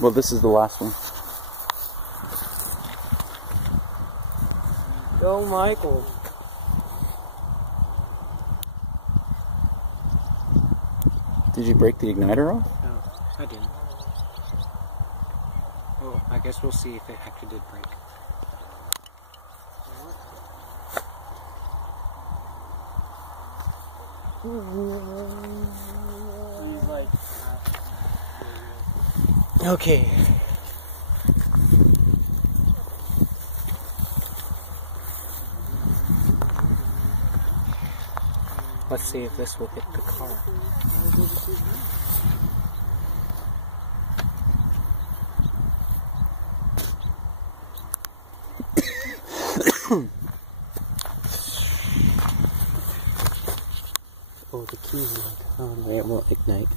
Well, this is the last one. Go, Michael. Did you break the igniter off? No, I didn't. Oh, I guess we'll see if it actually did break. Okay. Let's see if this will hit the car. Oh, the keys won't come. It won't ignite.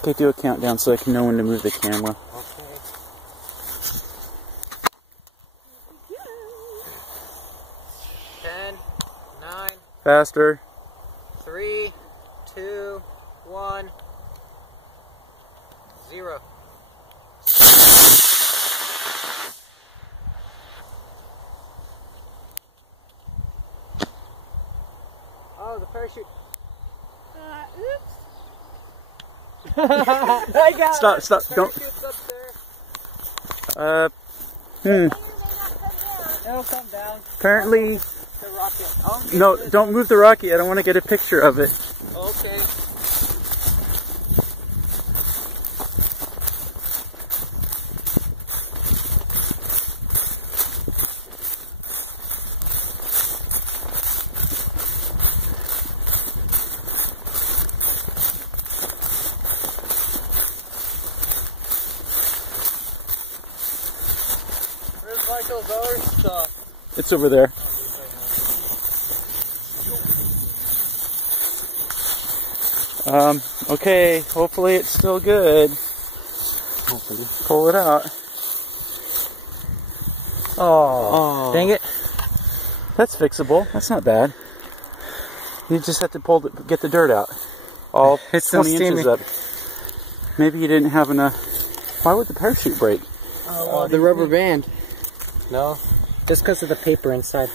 Okay, do a countdown so I can know when to move the camera. Okay. 10, 9, Faster. 3, 2, 1, 0. Oh, the parachute. Oops. I got Stop, it. stop, don't. Parachute's up there. It'll come down. Apparently, The rocket. Oh, no, don't move the rocket. I don't want to get a picture of it. okay. Where's Michael's other stuff? It's over there. Okay, hopefully it's still good. Hopefully. Pull it out. Oh, dang it. That's fixable. That's not bad. You just have to get the dirt out. All It's still 20 inches steamy. up. Maybe you didn't have enough. Why would the parachute break? The rubber band. No, just because of the paper inside.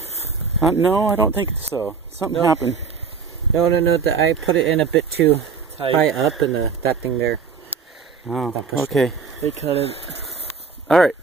No, I don't think so. Something happened. No, I put it in a bit too high up in that thing there. Oh, That pushed okay. They cut it. All right.